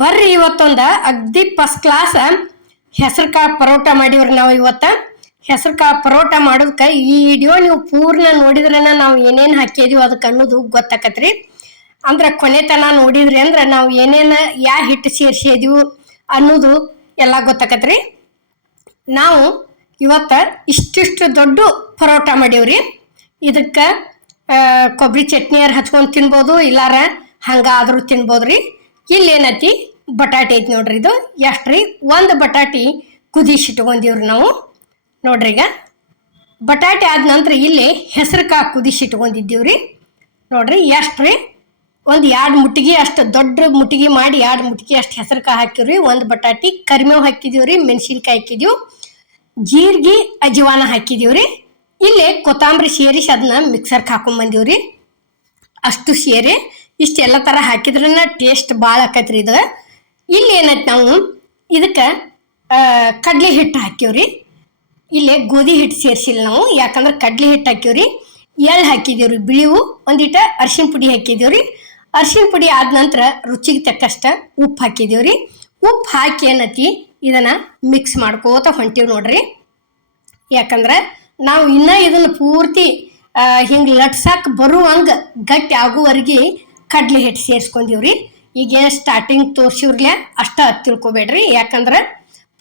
ಬರ್ರಿ ಇವತ್ತೊಂದ ಅಗ್ದಿ first class ಹೆಸರುಕಾಳು ಪರೋಟ ಮಾಡಿವ್ರಿ. ನಾವು ಇವತ್ತ ಹೆಸರುಕಾಳು ಪರೋಟ ಮಾಡೋದಕ್ಕೆ ಈ ವಿಡಿಯೋ ನೀವು ಪೂರ್ಣ ನೋಡಿದ್ರನ ನಾವು ಏನೇನು ಹಾಕಿದೀವಿ ಅದಕ್ಕೆ ಅನ್ನೋದು ಗೊತ್ತಾಕತ್ರಿ. ಅಂದ್ರೆ ಕೊನೆತನ ನೋಡಿದ್ರಿ ಅಂದ್ರೆ ನಾವು ಏನೇನು ಹಿಟ್ಟು ಸೇರಿಸಿದೀವಿ ಅನ್ನೋದು ಎಲ್ಲ ಗೊತ್ತಾಕತ್ರಿ. ನಾವು ಇವತ್ತ ಇಷ್ಟಿಷ್ಟು ದೊಡ್ಡ ಪರೋಟ ಮಾಡೀವ್ರಿ. ಇದಕ್ಕೆ ಕೊಬ್ಬರಿ ಚಟ್ನಿಯಾರು ಹಚ್ಕೊಂಡು ತಿನ್ಬೋದು, ಇಲ್ಲಾರ ಹಂಗಾದ್ರೂ ತಿನ್ಬೋದ್ರಿ. ಇಲ್ಲಿ ಏನೈತಿ ಬಟಾಟೆ ಐತಿ ನೋಡ್ರಿ. ಇದು ಎಷ್ಟ್ರಿ, ಒಂದು ಬಟಾಟಿ ಕುದಿಸಿಟ್ಕೊಂಡಿವ್ರಿ ನಾವು. ನೋಡ್ರಿ ಈಗ ಬಟಾಟೆ ಆದ ನಂತರ ಇಲ್ಲಿ ಹೆಸರುಕಾಳು ಕುದಿಸಿಟ್ಕೊಂಡಿದ್ದೀವ್ರಿ. ನೋಡ್ರಿ ಎಷ್ಟ್ರಿ, ಒಂದು 2 ಮುಟ್ಟಿಗೆ ಅಷ್ಟು ದೊಡ್ಡ ಮುಟ್ಟಿಗೆ ಮಾಡಿ 2 ಮುಟ್ಟಿಗೆ ಅಷ್ಟು ಹೆಸರುಕಾಳು ಹಾಕಿವ್ರಿ. ಒಂದು ಬಟಾಟಿ ಕರಿಮೇವು ಹಾಕಿದೀವ್ರಿ, ಮೆಣಸಿನ್ಕಾಯಿ ಹಾಕಿದೀವಿ, ಜೀರಿಗೆ ಅಜವಾನ ಹಾಕಿದೀವ್ರಿ. ಇಲ್ಲಿ ಕೊತ್ತಂಬರಿ ಸೇರಿಸಿ ಅದನ್ನ ಮಿಕ್ಸರ್ಗೆ ಹಾಕೊಂಡ್ಬಂದೀವ್ರಿ. ಅಷ್ಟು ಸೇರಿ ಇಷ್ಟೆಲ್ಲ ಥರ ಹಾಕಿದ್ರನ್ನ ಟೇಸ್ಟ್ ಭಾಳ ಆಕೈತ್ರಿ ಇದು. ಇಲ್ಲಿ ಏನೈತಿ, ನಾವು ಇದಕ್ಕೆ ಕಡ್ಲೆ ಹಿಟ್ಟು ಹಾಕಿವ್ರಿ. ಇಲ್ಲಿ ಗೋಧಿ ಹಿಟ್ಟು ಸೇರಿಸಿಲ್ಲ ನಾವು, ಯಾಕಂದ್ರೆ ಕಡ್ಲೆ ಹಿಟ್ಟು ಹಾಕಿವ್ರಿ. ಎಳ್ಳು ಹಾಕಿದೀವ್ರಿ, ಬಿಳಿವು ಒಂದಿಟ ಅರಿಶಿನ ಪುಡಿ ಹಾಕಿದೀವ್ರಿ. ಅರಿಶಿನ ಪುಡಿ ಆದ ನಂತರ ರುಚಿಗೆ ತಕ್ಕಷ್ಟ ಉಪ್ಪು ಹಾಕಿದೀವ್ರಿ. ಉಪ್ಪು ಹಾಕಿ ಏನೈತಿ ಇದನ್ನ ಮಿಕ್ಸ್ ಮಾಡ್ಕೋತ ಹೊಂಟಿವಿ ನೋಡ್ರಿ. ಯಾಕಂದ್ರೆ ನಾವು ಇನ್ನ ಇದನ್ನ ಪೂರ್ತಿ ಹಿಂಗೆ ಲಟ್ಸಾಕ್ ಬರುವಂಗೆ ಗಟ್ಟಿ ಆಗುವವರೆಗೆ ಕಡ್ಲೆ ಹಿಟ್ಟು ಸೇರಿಸ್ಕೊಂಡಿವ್ರಿ. ಈಗ ಸ್ಟಾರ್ಟಿಂಗ್ ತೋರಿಸಿವ್ರಲ್ಲ ಅಷ್ಟ ತಿಳ್ಕೊಬೇಡ್ರಿ, ಯಾಕಂದ್ರೆ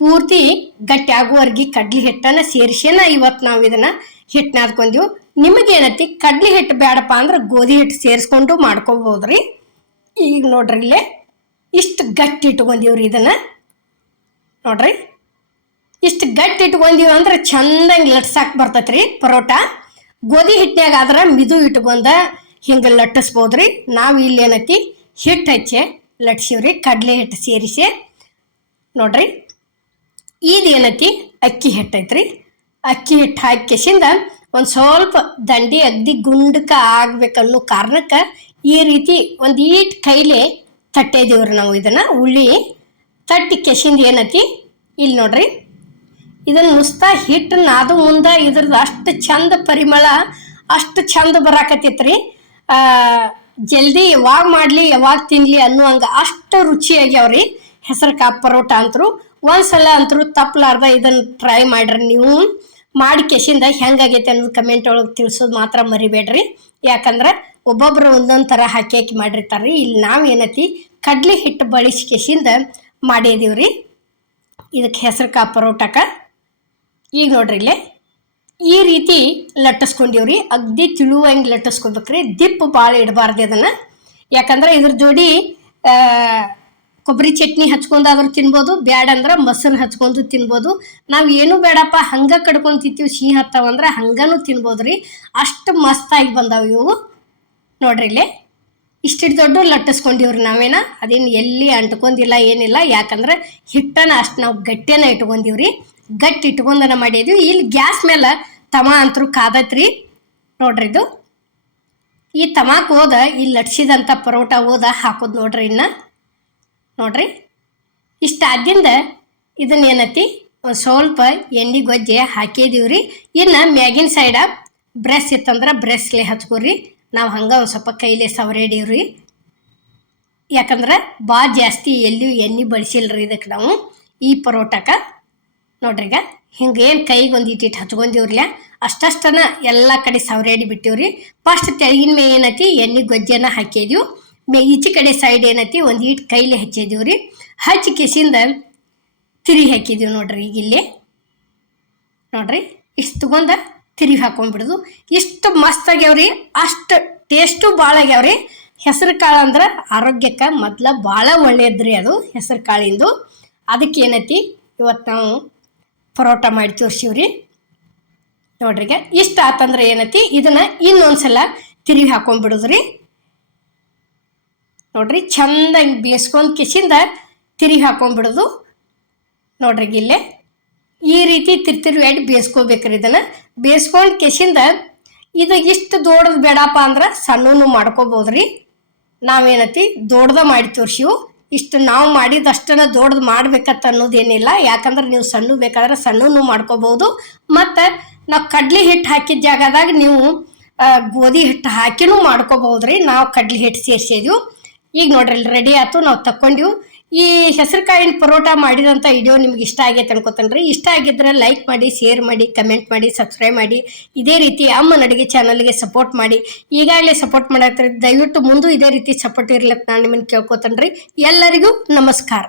ಪೂರ್ತಿ ಗಟ್ಟಿ ಆಗುವವರೆಗೆ ಕಡ್ಲೆ ಹಿಟ್ಟನ್ನ ಸೇರಿಸೇನ ಇವತ್ತು ನಾವು ಇದನ್ನ ಹಿಟ್ಟು ನಾದ್ಕೊಂಡಿವು. ನಿಮಗೇನೈತಿ ಕಡ್ಲೆ ಹಿಟ್ಟು ಬೇಡಪ್ಪ ಅಂದ್ರೆ ಗೋಧಿ ಹಿಟ್ಟು ಸೇರಿಸ್ಕೊಂಡು ಮಾಡ್ಕೋಬೋದ್ರಿ. ಈಗ ನೋಡ್ರಿ ಇಲ್ಲೇ ಇಷ್ಟು ಗಟ್ಟಿ ಇಟ್ಕೊಂಡಿವ್ರಿ ಇದನ್ನ. ನೋಡ್ರಿ ಇಷ್ಟು ಗಟ್ಟಿ ಇಟ್ಕೊಂಡಿವಿ ಅಂದ್ರೆ ಚಂದಂಗೆ ಲಟ್ಸಾಕ್ ಬರ್ತೈತ್ರಿ ಪರೋಟ. ಗೋಧಿ ಹಿಟ್ಟಿನಾಗ ಆದ್ರೆ ಮಿದು ಇಟ್ಕೊಂಡ ಹಿಂಗೆ ಲಟ್ಟಿಸ್ಬೋದ್ರಿ. ನಾವು ಇಲ್ಲಿ ಏನೈತಿ ಹಿಟ್ಟು ಹಚ್ಚಿ ಲಟ್ಸಿವ್ರಿ, ಕಡ್ಲೆ ಹಿಟ್ಟು ಸೇರಿಸಿ. ನೋಡ್ರಿ ಇದೇನೈತಿ ಅಕ್ಕಿ ಹಿಟ್ಟು ಐತ್ರಿ. ಅಕ್ಕಿ ಹಿಟ್ಟು ಹಾಕಿಸಿಂದ ಒಂದು ಸ್ವಲ್ಪ ದಂಡಿ ಅಗ್ದಿ ಗುಂಡಕ್ಕೆ ಆಗ್ಬೇಕನ್ನೋ ಕಾರಣಕ್ಕೆ ಈ ರೀತಿ ಒಂದು ಈಟ್ ಕೈಲಿ ತಟ್ಟಿದೀವ್ರಿ ನಾವು. ಇದನ್ನ ಉಳ್ಳಿ ತಟ್ಟಿ ಕೆಸಿಂದ ಏನೈತಿ ಇಲ್ಲಿ ನೋಡ್ರಿ, ಇದನ್ನ ನುಸ್ತಾ ಹಿಟ್ಟು ನಾದು ಮುಂದೆ ಇದ್ರದ್ದು ಅಷ್ಟು ಚಂದ ಪರಿಮಳ, ಅಷ್ಟು ಚಂದ ಬರಾಕತ್ತೈತ್ರಿ. ಜಲ್ದಿ ಯಾವಾಗ ಮಾಡಲಿ ಯಾವಾಗ ತಿನ್ಲಿ ಅನ್ನುವಂಗ ಅಷ್ಟು ರುಚಿಯಾಗ್ಯಾವ್ರಿ ಹೆಸರುಕಾಳು ಪರೋಟ ಅಂತರು. ಒಂದ್ಸಲ ಅಂತರೂ ತಪ್ಪಲಾರ್ದ ಇದನ್ನ ಟ್ರೈ ಮಾಡ್ರಿ. ನೀವು ಮಾಡಿ ಕೆಸಿಂದ ಹೆಂಗಾಗೈತೆ ಅನ್ನೋದು ಕಮೆಂಟ್ ಒಳಗೆ ತಿಳಿಸೋದು ಮಾತ್ರ ಮರಿಬೇಡ್ರಿ. ಯಾಕಂದ್ರೆ ಒಬ್ಬೊಬ್ರು ಒಂದೊಂದು ಥರ ಹಾಕಿ ಮಾಡಿರ್ತಾರ್ರಿ. ಇಲ್ಲಿ ನಾವು ಏನೈತಿ ಕಡ್ಲೆ ಹಿಟ್ಟು ಬಳಸಿ ಕೆಸಿಂದ ಮಾಡಿದೀವ್ರಿ ಇದಕ್ಕೆ ಹೆಸರುಕಾಳು ಪರೋಟಕ. ಈಗ ನೋಡ್ರಿ ಇಲ್ಲೇ ಈ ರೀತಿ ಲಟ್ಟಿಸ್ಕೊಂಡಿವ್ರಿ. ಅಗ್ದಿ ತಿಳುವಂಗೆ ಲಟ್ಟಿಸ್ಕೊಬೇಕ್ರಿ, ದಿಪ್ಪು ಭಾಳ ಇಡಬಾರ್ದು ಅದನ್ನ. ಯಾಕಂದ್ರೆ ಇದ್ರ ಜೋಡಿ ಕೊಬ್ಬರಿ ಚಟ್ನಿ ಹಚ್ಕೊಂಡಾದ್ರೂ ತಿನ್ಬೋದು, ಬ್ಯಾಡ ಅಂದ್ರೆ ಮೊಸರು ಹಚ್ಕೊಂಡು ತಿನ್ಬೋದು. ನಾವು ಏನು ಬೇಡಪ್ಪ ಹಂಗ ಕಡ್ಕೊಂಡು ತಿಂತೀವಿ, ಸಿಹಿ ಹತ್ತಾವಂದ್ರೆ ಹಂಗನೂ ತಿನ್ಬೋದ್ರಿ. ಅಷ್ಟು ಮಸ್ತಾಗಿ ಬಂದಾವ ಇವು. ನೋಡ್ರಿ ಇಲ್ಲೇ ಇಷ್ಟಿಟ್ಟು ದೊಡ್ಡ ಲಟ್ಟಿಸ್ಕೊಂಡಿವ್ರಿ ನಾವೇನ, ಅದೇನು ಎಲ್ಲಿ ಅಂಟ್ಕೊಂಡಿಲ್ಲ ಏನಿಲ್ಲ. ಯಾಕಂದ್ರೆ ಹಿಟ್ಟನ ಅಷ್ಟು ನಾವು ಗಟ್ಟಿಯನ್ನ ಇಟ್ಕೊಂಡಿವ್ರಿ, ಗಟ್ಟಿ ಇಟ್ಕೊಂಡನ ಮಾಡಿದ್ವಿ. ಇಲ್ಲಿ ಗ್ಯಾಸ್ ಮೇಲೆ ತಮ ಅಂತರೂ ಕಾದತ್ರಿ. ನೋಡ್ರಿ ಇದು ಈ ತಮಾಕ್ ಹೋದ ಇಲ್ಲಿ ಲಟ್ಸಿದಂಥ ಪರೋಟ ಹೋದ ಹಾಕೋದು ನೋಡ್ರಿ. ಇನ್ನ ನೋಡ್ರಿ ಇಷ್ಟ ಆದ್ದಿಂದ ಇದನ್ನ ಏನೈತಿ ಒಂದು ಸ್ವಲ್ಪ ಎಣ್ಣೆ ಗೊಜ್ಜೆ ಹಾಕಿದೀವ್ರಿ. ಇನ್ನು ಮ್ಯಾಗಿನ ಸೈಡ ಬ್ರೆಸ್ ಇತ್ತಂದ್ರೆ ಬ್ರೆಸ್ಲೆ ಹಚ್ಕೋರಿ. ನಾವು ಹಂಗೆ ಒಂದು ಸ್ವಲ್ಪ ಕೈಲೇ ಸವರೇಡೀವ್ರಿ. ಯಾಕಂದ್ರೆ ಭಾಳ ಜಾಸ್ತಿ ಎಲ್ಲಿಯೂ ಎಣ್ಣೆ ಬಳಸಿಲ್ರಿ ಇದಕ್ಕೆ ನಾವು ಈ ಪರೋಟಕ್ಕೆ. ನೋಡ್ರಿ ಈಗ ಹಿಂಗೇನು ಕೈಗೆ ಒಂದು ಇಟ್ಟಿಟ್ಟು ಹಚ್ಕೊಂಡಿವ್ರಲ್ಲ ಅಷ್ಟಷ್ಟನ ಎಲ್ಲ ಕಡೆ ಸವರೇಡಿ ಬಿಟ್ಟಿವ್ರಿ. ಫಸ್ಟ್ ತೆಳಗಿನ ಮೇ ಏನೈತಿ ಎಣ್ಣೆ ಗೊಜ್ಜೆನ ಹಾಕಿದೀವಿ, ಈಚೆ ಕಡೆ ಸೈಡ್ ಏನೈತಿ ಒಂದು ಈಟ್ ಕೈಲಿ ಹಚ್ಚಿದೀವ್ರಿ. ಹಚ್ಚಿ ಕೆಸಿಂದ ತಿರುಗಿ ಹಾಕಿದೀವಿ ನೋಡ್ರಿ. ಈಗ ಇಲ್ಲಿ ನೋಡ್ರಿ ಇಷ್ಟು ತಗೊಂಡ ತಿರುಗಿ ಹಾಕೊಂಡ್ಬಿಡುದು. ಇಷ್ಟು ಮಸ್ತ್ ಆಗ್ಯಾವ್ರಿ, ಅಷ್ಟು ಟೇಸ್ಟು ಭಾಳ ಆಗ್ಯಾವ್ರಿ. ಹೆಸರು ಕಾಳು ಅಂದ್ರೆ ಆರೋಗ್ಯಕ್ಕೆ ಮೊದ್ಲ ಭಾಳ ಒಳ್ಳೇದ್ರಿ ಅದು ಹೆಸರು ಕಾಳಿಂದು. ಅದಕ್ಕೆ ಏನೈತಿ ಇವತ್ತು ನಾವು ಪರೋಟ ಮಾಡಿ ತೋರಿಸಿವ್ರಿ. ನೋಡ್ರಿಗ ಇಷ್ಟ ಆತಂದ್ರೆ ಏನೈತಿ ಇದನ್ನ ಇನ್ನೊಂದ್ಸಲ ತಿರುಗಿ ಹಾಕೊಂಡ್ಬಿಡುದ್ರಿ. ನೋಡ್ರಿ ಚಂದಾಗಿ ಬೇಯಿಸ್ಕೊಂಡ್ ಕೆಸಿಂದ ತಿರುಗಿ ಹಾಕೊಂಡ್ಬಿಡೋದು. ನೋಡ್ರಿ ಇಲ್ಲೇ ಈ ರೀತಿ ತಿರುಗಿ ಬೇಯಿಸ್ಕೋಬೇಕ್ರಿ. ಇದನ್ನ ಬೇಯಿಸ್ಕೊಂಡು ಕೆಸಿಂದ ಇದು ಇಷ್ಟು ದೊಡ್ಡದು ಬೇಡಪ್ಪ ಅಂದ್ರೆ ಸಣ್ಣನು ಮಾಡ್ಕೋಬೋದ್ರಿ. ನಾವೇನೈತಿ ದೊಡ್ಡದ ಮಾಡಿ ತೋರಿಸಿವು. ಇಷ್ಟು ನಾವು ಮಾಡಿದಷ್ಟನ್ನ ದೊಡ್ಡದು ಮಾಡ್ಬೇಕಂತ ಅನ್ನೋದೇನಿಲ್ಲ. ಯಾಕಂದ್ರೆ ನೀವು ಸಣ್ಣ ಬೇಕಾದ್ರೆ ಸಣ್ಣನು ಮಾಡ್ಕೋಬಹುದು. ಮತ್ತು ನಾವು ಕಡ್ಲೆ ಹಿಟ್ಟು ಹಾಕಿದ ಜಾಗದಾಗ ನೀವು ಗೋಧಿ ಹಿಟ್ಟು ಹಾಕಿನೂ ಮಾಡ್ಕೋಬಹುದ್ರಿ. ನಾವು ಕಡ್ಲೆ ಹಿಟ್ಟು ಸೇರಿಸಿದ್ವಿ. ಈಗ ನೋಡ್ರಿ ರೆಡಿ ಆಯ್ತು, ನಾವು ತಕ್ಕೊಂಡಿವು. ಈ ಹೆಸರುಕಾಳಿನ ಪರೋಟ ಮಾಡಿದಂಥ ವಿಡಿಯೋ ನಿಮ್ಗೆ ಇಷ್ಟ ಆಗೈತೆ ಅನ್ಕೋತೇನ್ರಿ. ಇಷ್ಟ ಆಗಿದ್ರೆ ಲೈಕ್ ಮಾಡಿ, ಶೇರ್ ಮಾಡಿ, ಕಮೆಂಟ್ ಮಾಡಿ, ಸಬ್ಸ್ಕ್ರೈಬ್ ಮಾಡಿ. ಇದೇ ರೀತಿ ಅಮ್ಮನ ಅಡುಗೆ ಚಾನಲ್ಗೆ ಸಪೋರ್ಟ್ ಮಾಡಿ. ಈಗಾಗಲೇ ಸಪೋರ್ಟ್ ಮಾಡತ್ತೀರಿ, ದಯವಿಟ್ಟು ಮುಂದೆ ಇದೇ ರೀತಿ ಸಪೋರ್ಟ್ ಇರ್ಲಕ್ಕೆ ನಾನು ನಿಮ್ಮನ್ನು ಕೇಳ್ಕೊತೇನ್ರಿ. ಎಲ್ಲರಿಗೂ ನಮಸ್ಕಾರ.